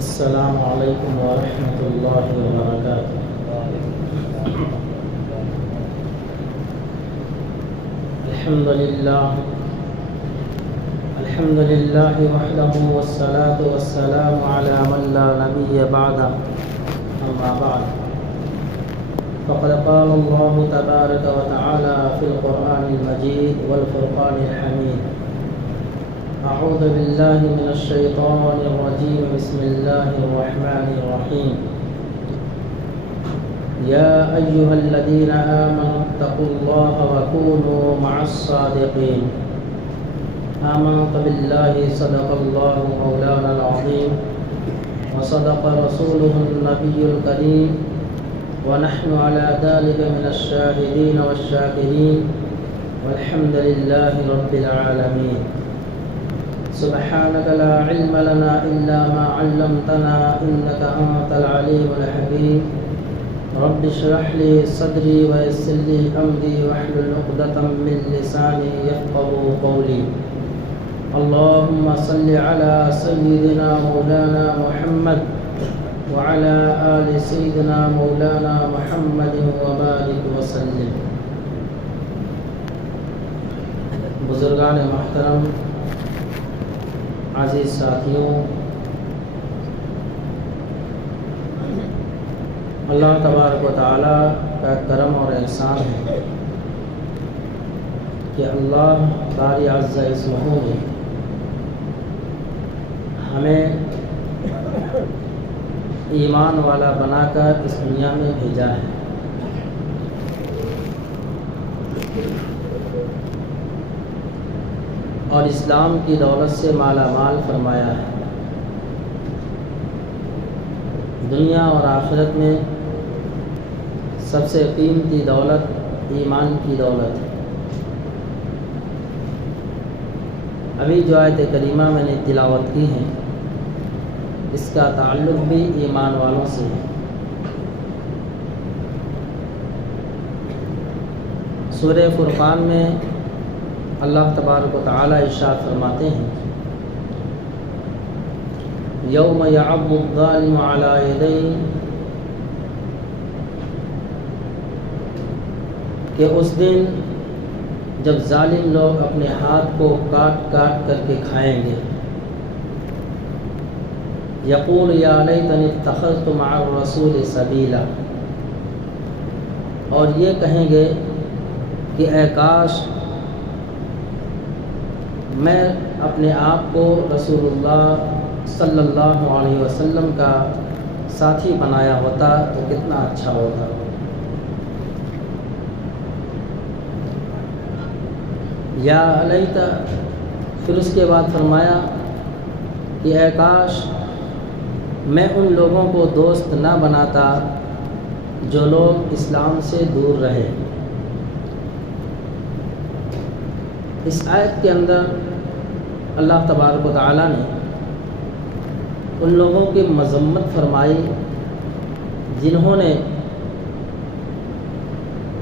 السلام علیکم ورحمۃ اللہ وبرکاتہ۔ الحمد للہ وحدہ والصلاة والسلام علی من لا نبی بعدہ، اما بعد فقد قال اللہ تبارک وتعالی فی القرآن المجید والفرقان الحمید۔ اعوذ باللہ من الشیطان الرجیم، بسم اللہ الرحمن الرحیم۔ یا ایہا الذین آمنوا اتقوا اللہ وکونوا مع الصادقین۔ آمنت باللہ صدق اللہ مولانا العظیم وصدق رسولہ النبی الکریم ونحن على ذلك من الشاهدين والشاكرين والحمد لله رب العالمين۔ سبحانك لا علم لنا إلا ما علمتنا إنك أنت العليم الحكيم۔ رب اشرح لي صدري ويسر لي أمري واحلل عقدة من لساني يفقهوا قولي۔ اللهم صل على سيدنا مولانا محمد وعلى آل سيدنا مولانا محمد وبارك وسلم۔ بزرگان محترم، عزیز ساتھیوں، اللہ تبارک و تعالی کا کرم اور احسان ہے کہ اللہ باری عز اسمہ نے ہمیں ایمان والا بنا کر اس دنیا میں بھیجا ہے۔ اور اسلام کی دولت سے مالا مال فرمایا ہے۔ دنیا اور آخرت میں سب سے قیمتی دولت ایمان کی دولت ہے۔ ابھی جو آیت کریمہ میں نے تلاوت کی ہے، اس کا تعلق بھی ایمان والوں سے ہے۔ سورہ فرقان میں اللہ تبارک و تعالی ارشاد فرماتے ہیں، یوم یعض الظالم علی یدیہ، کہ اس دن جب ظالم لوگ اپنے ہاتھ کو کاٹ کاٹ کر کے کھائیں گے، یقول یا لیتنی اتخذت مع الرسول سبیلا، اور یہ کہیں گے کہ اے کاش میں اپنے آپ کو رسول اللہ صلی اللہ علیہ وسلم کا ساتھی بنایا ہوتا تو کتنا اچھا ہوتا۔ یا لیتا، پھر اس کے بعد فرمایا کہ اے کاش میں ان لوگوں کو دوست نہ بناتا جو لوگ اسلام سے دور رہے۔ اس آیت کے اندر اللہ تبارک و تعالی نے ان لوگوں کی مذمت فرمائی جنہوں نے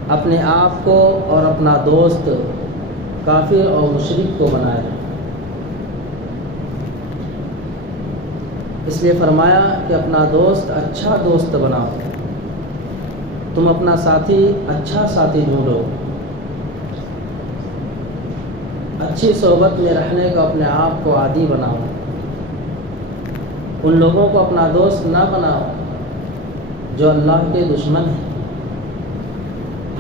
اپنے آپ کو اور اپنا دوست کافر اور مشرک کو بنایا۔ اس لیے فرمایا کہ اپنا دوست اچھا دوست بناؤ، تم اپنا ساتھی اچھا ساتھی ڈھونڈو، اچھی صحبت میں رہنے کا اپنے آپ کو عادی بناؤ۔ ان لوگوں کو اپنا دوست نہ بناؤ جو اللہ کے دشمن ہیں،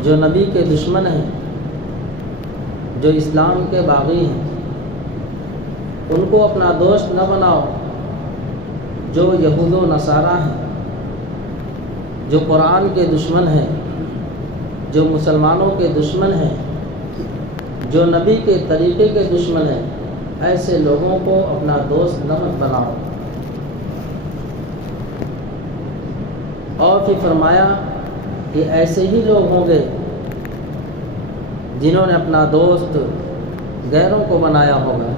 جو نبی کے دشمن ہیں، جو اسلام کے باغی ہیں۔ ان کو اپنا دوست نہ بناؤ جو یہود و نصارہ ہیں، جو قرآن کے دشمن ہیں، جو مسلمانوں کے دشمن ہیں، جو نبی کے طریقے کے دشمن ہیں۔ ایسے لوگوں کو اپنا دوست نہ مت بناؤ۔ اور پھر فرمایا کہ ایسے ہی لوگ ہوں گے جنہوں نے اپنا دوست غیروں کو بنایا ہوگا۔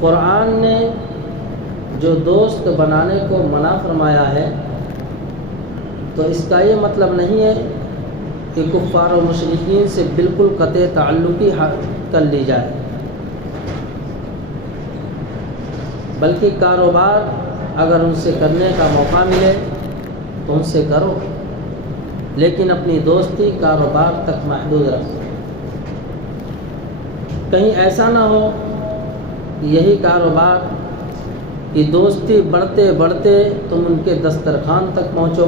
قرآن نے جو دوست بنانے کو منع فرمایا ہے تو اس کا یہ مطلب نہیں ہے کہ کفار و مشرکین سے بالکل قطع تعلقی کر لی جائے۔ بلکہ کاروبار اگر ان سے کرنے کا موقع ملے تو ان سے کرو، لیکن اپنی دوستی کاروبار تک محدود رکھو۔ کہیں ایسا نہ ہو کہ یہی کاروبار کی دوستی بڑھتے بڑھتے تم ان کے دسترخوان تک پہنچو،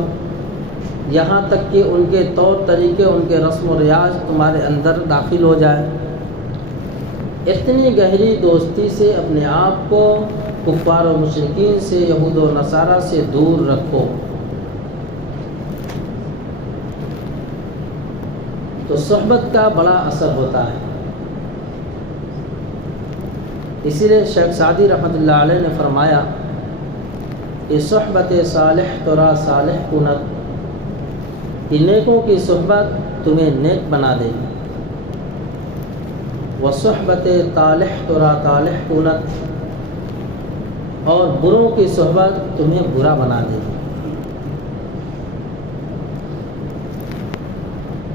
یہاں تک کہ ان کے طور طریقے، ان کے رسم و رواج تمہارے اندر داخل ہو جائے۔ اتنی گہری دوستی سے اپنے آپ کو کفار و مشرکین سے، یہود و نصارہ سے دور رکھو۔ تو صحبت کا بڑا اثر ہوتا ہے۔ اسی لیے شیخ سعدی رحمۃ اللہ علیہ نے فرمایا کہ صحبت صالح ترا صالح کنت، کہ نیکوں کی صحبت تمہیں نیک بنا دے گی، وصحبت طالح ترا طالح کنت، اور بروں کی صحبت تمہیں برا بنا دے گی۔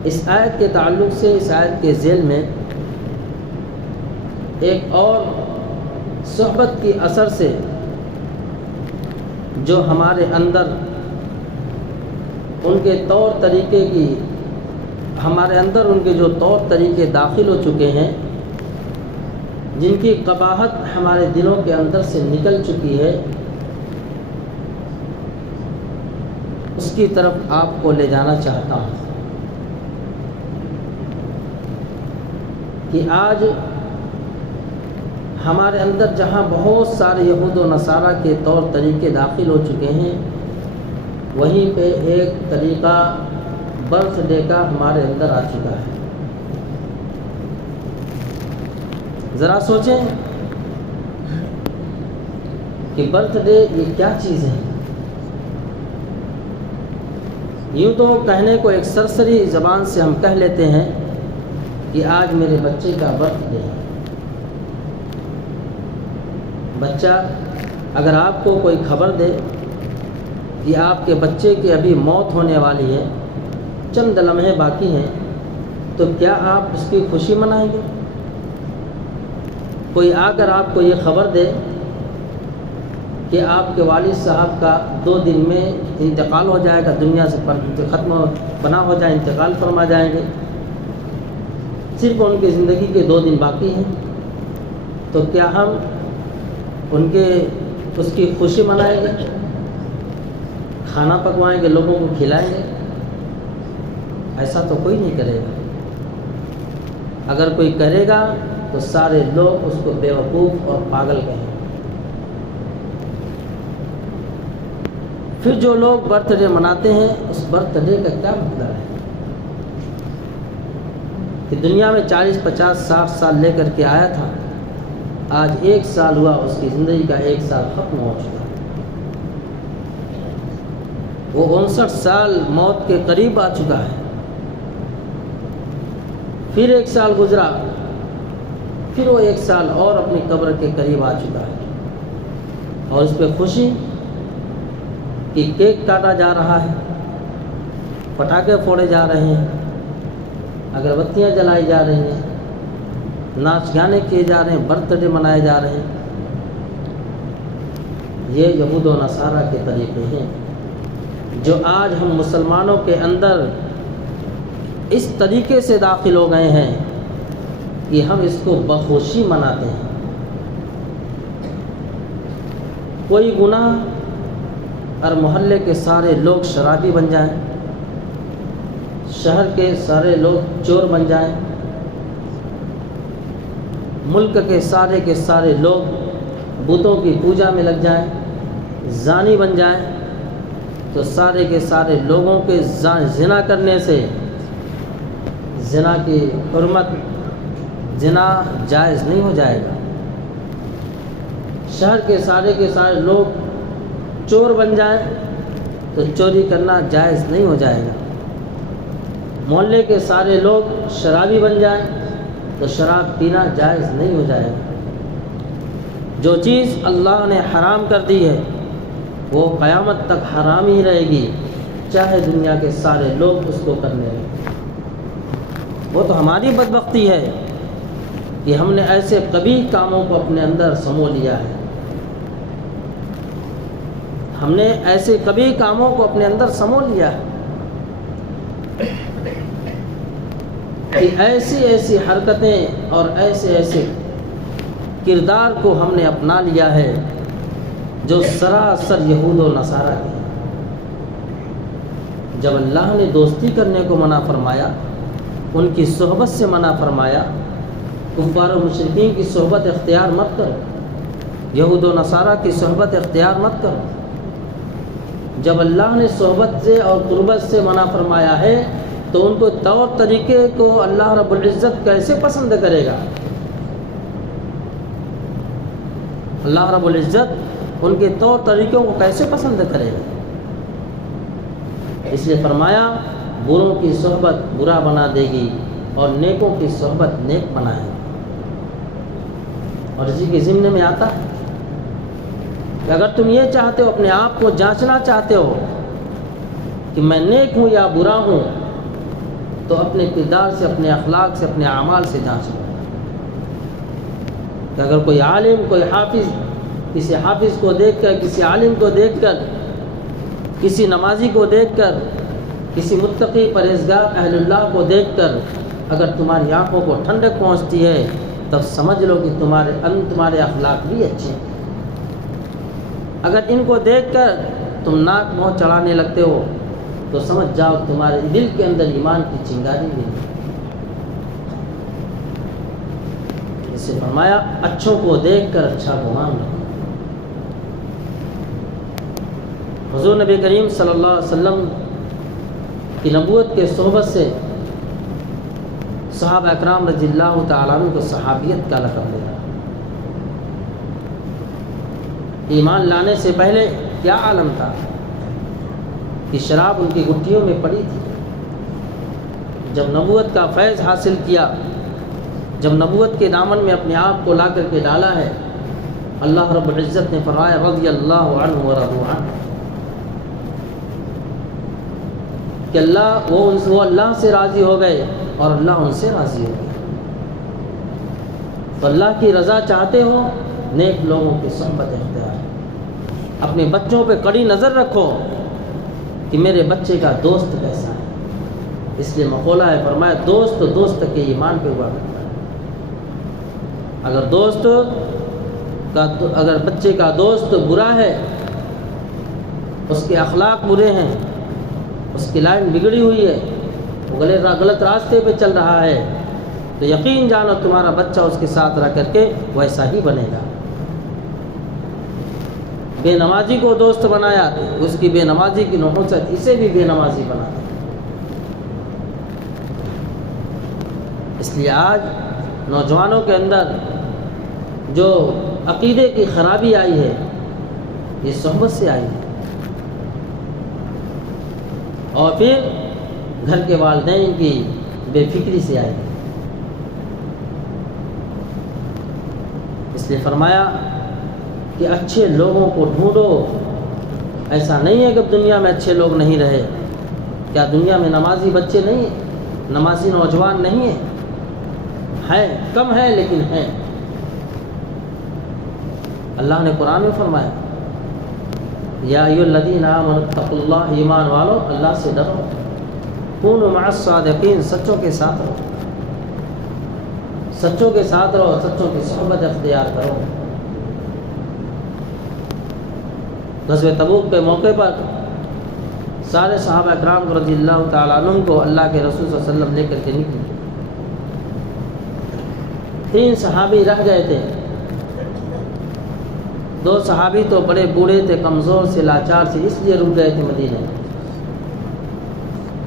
اس آیت کے تعلق سے، اس آیت کے ذیل میں ایک اور صحبت کی اثر سے جو ہمارے اندر ان کے طور طریقے کی، ہمارے اندر ان کے جو طور طریقے داخل ہو چکے ہیں، جن کی قباحت ہمارے دلوں کے اندر سے نکل چکی ہے، اس کی طرف آپ کو لے جانا چاہتا ہوں کہ آج ہمارے اندر جہاں بہت سارے یہود و نصارہ کے طور طریقے داخل ہو چکے ہیں، وہیں پہ ایک طریقہ برتھ ڈے کا ہمارے اندر آ چکا ہے۔ ذرا سوچیں کہ برتھ ڈے یہ کیا چیز ہے؟ یوں تو کہنے کو ایک سرسری زبان سے ہم کہہ لیتے ہیں کہ آج میرے بچے کا برتھ ڈے ہے۔ بچہ اگر آپ کو کوئی خبر دے کہ آپ کے بچے کی ابھی موت ہونے والی ہے، چند لمحے باقی ہیں، تو کیا آپ اس کی خوشی منائیں گے؟ کوئی آ کر آپ کو یہ خبر دے کہ آپ کے والد صاحب کا 2 دن میں انتقال ہو جائے گا، دنیا سے ختم بنا ہو جائے، انتقال فرما جائیں گے، صرف ان کی زندگی کے 2 دن باقی ہیں، تو کیا ہم اس کی خوشی منائیں گے، کھانا پکوائیں گے، لوگوں کو کھلائیں گے؟ ایسا تو کوئی نہیں کرے گا۔ اگر کوئی کرے گا تو سارے لوگ اس کو بیوقوف اور پاگل کہیں گے۔ پھر جو لوگ برتھ ڈے مناتے ہیں، اس برتھ ڈے کا کیا مطلب ہے؟ کہ دنیا میں 40 50 60 سال لے کر کے آیا تھا، آج 1 سال ہوا، اس کی زندگی کا 1 سال ختم ہو چکا۔ وہ 59 سال موت کے قریب آ چکا ہے۔ پھر 1 سال گزرا، پھر وہ 1 سال اور اپنی قبر کے قریب آ چکا ہے، اور اس پہ خوشی کہ کیک کاٹا جا رہا ہے، پٹاخے پھوڑے جا رہے ہیں، اگربتیاں جلائی جا رہی ہیں، ناچ گانے کیے جا رہے ہیں، برتھ ڈے منائے جا رہے ہیں۔ یہ یہود و نصارہ کے طریقے ہیں جو آج ہم مسلمانوں کے اندر اس طریقے سے داخل ہو گئے ہیں کہ ہم اس کو بخوشی مناتے ہیں۔ کوئی گناہ اور محلے کے سارے لوگ شرابی بن جائیں، شہر کے سارے لوگ چور بن جائیں، ملک کے سارے لوگ بتوں کی پوجا میں لگ جائیں، زانی بن جائیں، تو سارے کے سارے لوگوں کے زنا کرنے سے، زنا کی حرمت، زنا جائز نہیں ہو جائے گا۔ شہر کے سارے لوگ چور بن جائیں تو چوری کرنا جائز نہیں ہو جائے گا۔ محلے کے سارے لوگ شرابی بن جائیں تو شراب پینا جائز نہیں ہو جائے گا۔ جو چیز اللہ نے حرام کر دی ہے وہ قیامت تک حرام ہی رہے گی، چاہے دنیا کے سارے لوگ اس کو کرنے لگیں۔ وہ تو ہماری بدبختی ہے کہ ہم نے ایسے قبیح کاموں کو اپنے اندر سمو لیا ہے ہم نے ایسے کبھی کاموں کو اپنے اندر سمو لیا ہے کہ ایسی ایسی حرکتیں اور ایسے ایسے کردار کو ہم نے اپنا لیا ہے جو سراسر یہود و نصارہ کی. جب اللہ نے دوستی کرنے کو منع فرمایا، ان کی صحبت سے منع فرمایا، کفار و مشرکین کی صحبت اختیار مت کرو، یہود و نصارہ کی صحبت اختیار مت کرو. جب اللہ نے صحبت سے اور قربت سے منع فرمایا ہے تو ان کو طور طریقے کو اللہ رب العزت کیسے پسند کرے گا؟ اللہ رب العزت ان کے طور طریقوں کو کیسے پسند کرے گا؟ اس لیے فرمایا بروں کی صحبت برا بنا دے گی اور نیکوں کی صحبت نیک بنائے گی. اور اسی کے ضمن میں آتا ہے کہ اگر تم یہ چاہتے ہو، اپنے آپ کو جانچنا چاہتے ہو کہ میں نیک ہوں یا برا ہوں، تو اپنے کردار سے، اپنے اخلاق سے، اپنے اعمال سے جانچ لو. کہ اگر کوئی عالم، کوئی حافظ، کسی حافظ کو دیکھ کر، کسی عالم کو دیکھ کر، کسی نمازی کو دیکھ کر، کسی متقی پرہیزگار اہل اللہ کو دیکھ کر اگر تمہاری آنکھوں کو ٹھنڈک پہنچتی ہے، تب سمجھ لو کہ تمہارے اخلاق بھی اچھے ہیں. اگر ان کو دیکھ کر تم ناک منہ چڑھانے لگتے ہو تو سمجھ جاؤ تمہارے دل کے اندر ایمان کی چنگاری نہیں. اس سے فرمایا اچھوں کو دیکھ کر اچھا گمان رکھو. حضور نبی کریم صلی اللہ علیہ وسلم کی نبوت کے صحبت سے صحابہ اکرام رضی اللہ تعالیٰ عنہ کو صحابیت کا لقب ملا. ایمان لانے سے پہلے کیا عالم تھا کہ شراب ان کی گٹھیوں میں پڑی تھی. جب نبوت کا فیض حاصل کیا، جب نبوت کے دامن میں اپنے آپ کو لا کر کے ڈالا ہے، اللہ رب العزت نے فرمایا رضی اللہ عنہ ورضوا عنہ کہ وہ اللہ سے راضی ہو گئے اور اللہ ان سے راضی ہو گئے. تو اللہ کی رضا چاہتے ہو، نیک لوگوں کی صحبت اختیار. اپنے بچوں پہ کڑی نظر رکھو کہ میرے بچے کا دوست کیسا ہے. اس لیے مقولہ ہے، فرمایا دوست کے ایمان پہ ہوا کرتا ہے. اگر بچے کا دوست برا ہے، اس کے اخلاق برے ہیں، اس کی لائن بگڑی ہوئی ہے، وہ غلط راستے پہ چل رہا ہے، تو یقین جانو تمہارا بچہ اس کے ساتھ رہ کر کے ویسا ہی بنے گا. بے نمازی کو دوست بنایا، اس کی بے نمازی کی نحوست اسے بھی بے نمازی بنا دے. اس لیے آج نوجوانوں کے اندر جو عقیدے کی خرابی آئی ہے، یہ صحبت سے آئی ہے، اور پھر گھر کے والدین کی بے فکری سے آئی ہے. اس لیے فرمایا کہ اچھے لوگوں کو ڈھونڈو. ایسا نہیں ہے کہ دنیا میں اچھے لوگ نہیں رہے. کیا دنیا میں نمازی بچے نہیں ہیں، نمازی نوجوان نہیں ہیں؟ کم ہیں لیکن ہیں. اللہ نے قرآن میں فرمایا یا ایھا الذین آمنوا اتقوا اللہ، ایمان والو اللہ سے ڈرو، کونوا مع الصادقین، سچوں کے ساتھ رہو، سچوں کے ساتھ رہو، سچوں کی صحبت اختیار کرو. غزوہ تبوک کے موقع پر سارے صحابہ اکرام رضی اللہ تعالیٰ عنہ کو اللہ کے رسول صلی اللہ علیہ وسلم لے کر کے نکلے. 3 صحابی رہ گئے تھے. 2 صحابی تو بڑے بوڑھے تھے، کمزور سے، لاچار سے، اس لیے رک گئے تھے مدینے میں.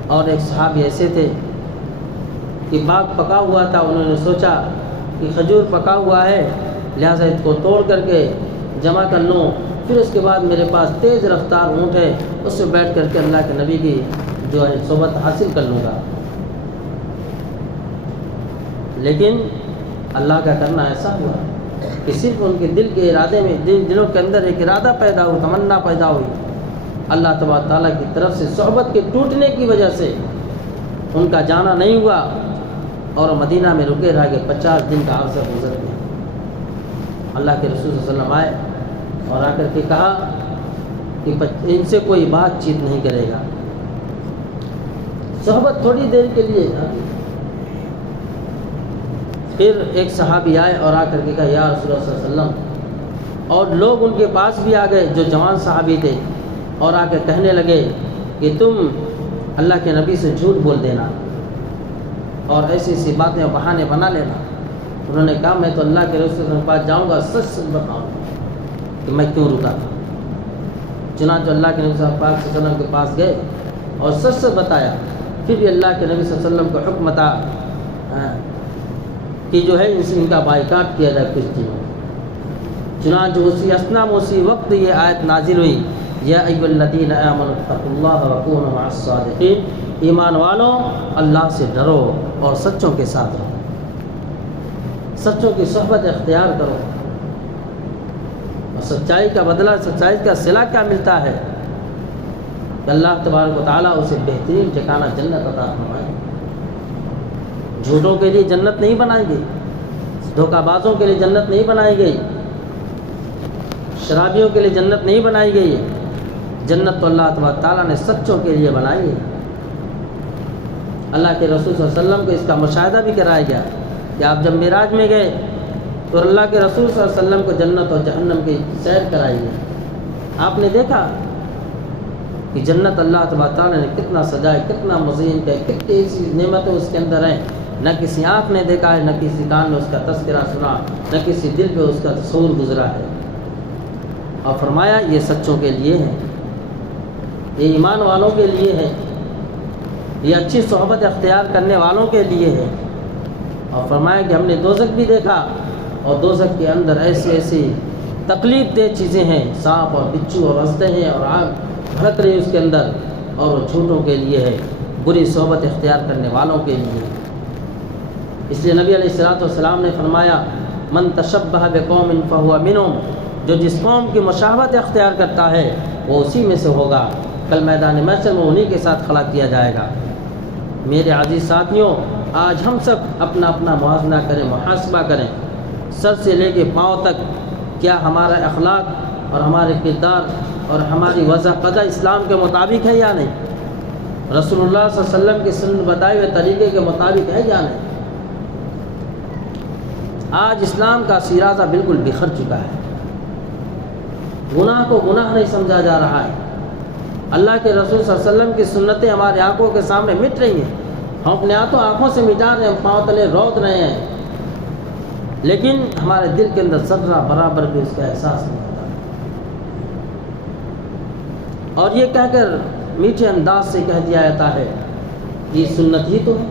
اور ایک صحابی ایسے تھے کہ باغ پکا ہوا تھا، انہوں نے سوچا کہ کھجور پکا ہوا ہے، لہٰذا اس کو توڑ کر کے جمع کر لوں، پھر اس کے بعد میرے پاس تیز رفتار اونٹ ہے، اس سے بیٹھ کر کے اللہ کے نبی کی جو ہے صحبت حاصل کر لوں گا. لیکن اللہ کا کرنا ایسا ہوا کہ صرف ان کے دل کے ارادے میں، دلوں کے اندر ایک ارادہ پیدا ہوا، تمنا پیدا ہوئی. اللہ تبارک تعالیٰ کی طرف سے صحبت کے ٹوٹنے کی وجہ سے ان کا جانا نہیں ہوا اور مدینہ میں رکے رہ گئے. 50 دن کا عرصہ گزر گیا. اللہ کے رسول صلی اللہ علیہ وسلم آئے اور آ کر کے کہا کہ کہ ان سے کوئی بات چیت نہیں کرے گا. صحبت تھوڑی دیر کے لیے تھا. پھر ایک صحابی آئے اور آ کر کے کہا یا رسول اللہ صلی اللہ علیہ وسلم، اور لوگ ان کے پاس بھی آ گئے جو جوان صحابی تھے، اور آ کے کہنے لگے کہ تم اللہ کے نبی سے جھوٹ بول دینا اور ایسی ایسی باتیں اور بہانے بنا لینا. انہوں نے کہا میں تو اللہ کے رسول کے پاس جاؤں گا، سچ سچ بتاؤں گا کہ میں کیوں رکا تھا. چنانچہ اللہ کے نبی صلی اللہ علیہ وسلم کے پاس گئے اور سچ سچ بتایا. پھر بھی اللہ کے نبی صلی اللہ علیہ وسلم کو حکم تھا کہ جو ہے ان کا بائیکاٹ کیا جائے کچھ دنوں. چنانچہ اسی اسنا میں اسی وقت یہ آیت نازل ہوئی، یا ایھا الذین آمنوا اتقوا اللہ وکونوا مع الصادقین. ایمان والوں اللہ سے ڈرو اور سچوں کے ساتھ رہو، سچوں کی صحبت اختیار کرو. اور سچائی کا بدلہ، سچائی کا صلہ کیا ملتا ہے کہ اللہ تبارک و تعالیٰ اسے بہترین ٹھکانہ جنت عطا فرمائے. جھوٹوں کے لیے جنت نہیں بنائی گئی، دھوکہ بازوں کے لیے جنت نہیں بنائی گئی، شرابیوں کے لیے جنت نہیں بنائی گئی. جنت تو اللہ تبارک تعالیٰ نے سچوں کے لیے بنائی ہے. اللہ کے رسول صلی اللہ علیہ وسلم کو اس کا مشاہدہ بھی کرایا گیا کہ آپ جب معراج میں گئے تو اللہ کے رسول صلی اللہ علیہ وسلم کو جنت اور جہنم کی سیر کرائی گئی. آپ نے دیکھا کہ جنت اللہ تبارک تعالیٰ نے کتنا سجائے، کتنا مزین ہے، کتنی ایسی نعمتیں اس کے اندر ہیں. نہ کسی آنکھ نے دیکھا ہے، نہ کسی کان نے اس کا تذکرہ سنا، نہ کسی دل پہ اس کا تصور گزرا ہے. اور فرمایا یہ سچوں کے لیے ہے، یہ ایمان والوں کے لیے ہے، یہ اچھی صحبت اختیار کرنے والوں کے لیے ہے. اور فرمایا کہ ہم نے دوزخ بھی دیکھا، اور دوزخ کے اندر ایسی ایسی تکلیف دہ چیزیں ہیں، سانپ اور بچھو اور رستے ہیں، اور آگ بھڑک رہی اس کے اندر، اور وہ جھوٹوں کے لیے ہے، بری صحبت اختیار کرنے والوں کے لیے. اس لیے نبی علیہ الصلوۃ والسلام نے فرمایا من تشبہ بقوم فہو منہم، جو جس قوم کی مشابہت اختیار کرتا ہے وہ اسی میں سے ہوگا. کل میدان محشر میں انہی کے ساتھ کھڑا کیا جائے گا. میرے عزیز ساتھیوں، آج ہم سب اپنا اپنا موازنہ کریں، محاسبہ کریں، سر سے لے کے پاؤں تک کیا ہمارا اخلاق اور ہمارے کردار اور ہماری وضع قضا اسلام کے مطابق ہے یا نہیں، رسول اللہ صلی اللہ علیہ وسلم کی سنت بتائے ہوئے طریقے کے مطابق ہے یا نہیں. آج اسلام کا شیرازہ بالکل بکھر چکا ہے. گناہ کو گناہ نہیں سمجھا جا رہا ہے. اللہ کے رسول صلی اللہ علیہ وسلم کی سنتیں ہماری آنکھوں کے سامنے مٹ رہی ہیں. ہم اپنے آنکھوں سے مٹا رہے ہیں، پاؤں تلے رود رہے ہیں، لیکن ہمارے دل کے اندر ذرہ برابر بھی اس کا احساس نہیں ہوتا. اور یہ کہہ کر میٹھے انداز سے کہہ دیا جاتا ہے یہ سنت ہی تو ہے،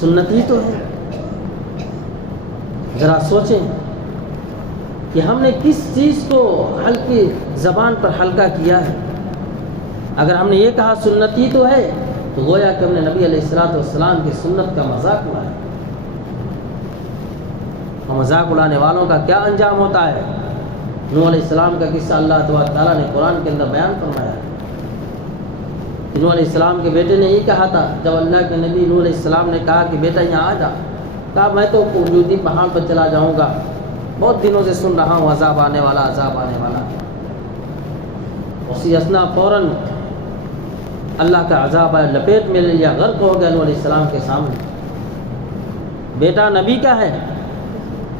سنت ہی تو ہے. ذرا سوچیں کہ ہم نے کس چیز کو ہلکی زبان پر ہلکا کیا ہے. اگر ہم نے یہ کہا سنت ہی تو ہے تو گویا کہ ہم نے نبی علیہ الصلوۃ والسلام کی سنت کا مذاق اڑایا. اور مذاق اڑانے والوں کا کیا انجام ہوتا ہے. نوح علیہ السلام کا قصہ اللہ تبارک تعالیٰ نے قرآن کے اندر بیان فرمایا ہے. نوح علیہ السلام کے بیٹے نے یہ کہا تھا جب اللہ کے نبی نوح علیہ السلام نے کہا کہ بیٹا یہاں آ جا، کہا میں تو وجودی پہاڑ پر چلا جاؤں گا، بہت دنوں سے سن رہا ہوں عذاب آنے والا، عذاب آنے والا. اسی اسنا فوراً اللہ کا عذاب آیا، لپیٹ میں لے لیا، غرق ہو گیا نوح علیہ السلام کے سامنے. بیٹا نبی کا ہے،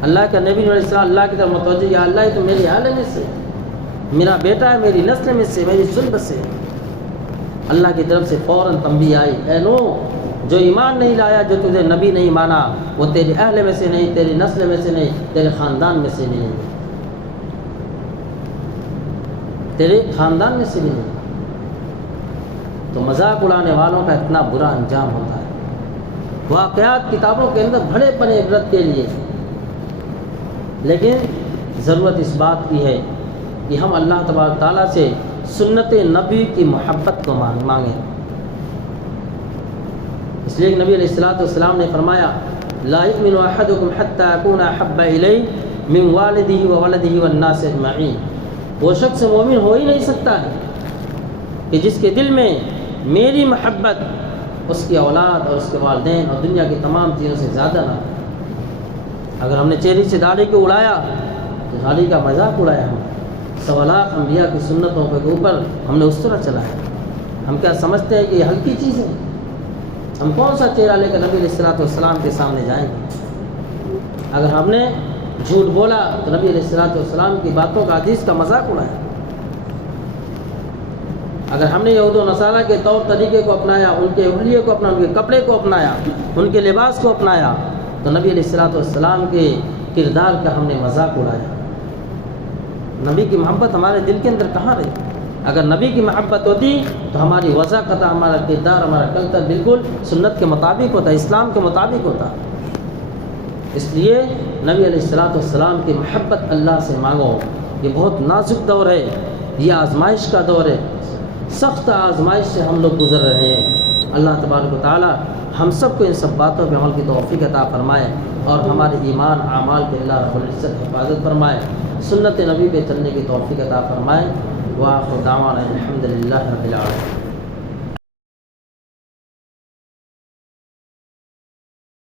اللہ کا نبی نوح علیہ السلام اللہ کی طرف متوجہ، یا اللہ یہ تو میری اہل میں سے، میرا بیٹا ہے، میری نسل میں سے، میری سلب سے. اللہ کی طرف سے فوراً تنبیہ آئی، اے نوح جو ایمان نہیں لایا، جو تجھے نبی نہیں مانا، وہ تیری اہل میں سے نہیں، تیری نسل میں سے نہیں، تیرے خاندان میں سے نہیں، تیرے خاندان میں سے بھی نہیں. تو مذاق اڑانے والوں کا اتنا برا انجام ہوتا ہے. واقعات کتابوں کے اندر بھرے پڑے عبرت کے لیے، لیکن ضرورت اس بات کی ہے کہ ہم اللہ تبارک تعالیٰ سے سنت نبی کی محبت کو مانگیں. اس لیے نبی علیہ الصلوۃ والسلام نے فرمایا لا یؤمن احدکم حتی اکون احب الیہ من والدہ وولدہ والناس اجمعین. وہ شخص مومن ہو ہی نہیں سکتا ہے کہ جس کے دل میں میری محبت اس کی اولاد اور اس کے والدین اور دنیا کی تمام چیزوں سے زیادہ نہ. اگر ہم نے چہرے سے داڑھی کو اڑایا تو داڑھی کا مذاق اڑایا ہم. سوالات انبیاء کی سنتوں کے اوپر ہم نے اس طرح چلا ہے۔ ہم کیا سمجھتے ہیں کہ یہ ہلکی چیز ہے؟ ہم کون سا چہرہ لے کر نبی علیہ الصلوۃ والسلام کے سامنے جائیں گے؟ اگر ہم نے جھوٹ بولا تو نبی علیہ الصلوۃ والسلام کی باتوں کا حدیث کا مذاق اڑایا۔ اگر ہم نے یہود و نصارہ کے طور طریقے کو اپنایا، ان کے حلیے کو اپنایا، ان کے کپڑے کو اپنایا، ان کے لباس کو اپنایا، تو نبی علیہ الصلوۃ والسلام کے کردار کا ہم نے مذاق اڑایا۔ نبی کی محبت ہمارے دل کے اندر کہاں رہی؟ اگر نبی کی محبت ہوتی تو ہماری وضاحت، ہمارا کردار، ہمارا کلچر بالکل سنت کے مطابق ہوتا، اسلام کے مطابق ہوتا۔ اس لیے نبی علیہ الصلوۃ والسلام کی محبت اللہ سے مانگو۔ یہ بہت نازک دور ہے، یہ آزمائش کا دور ہے، سخت آزمائش سے ہم لوگ گزر رہے ہیں۔ اللہ تبارک و تعالی ہم سب کو ان سب باتوں پہ عمل کی توفیق عطا فرمائے اور ہمارے ایمان اعمال کے اللہ رب العزت حفاظت فرمائے، سنت نبی پہ چلنے کی توفیق عطا فرمائے۔ وآخر دعوانا الحمد للہ رب العالمین۔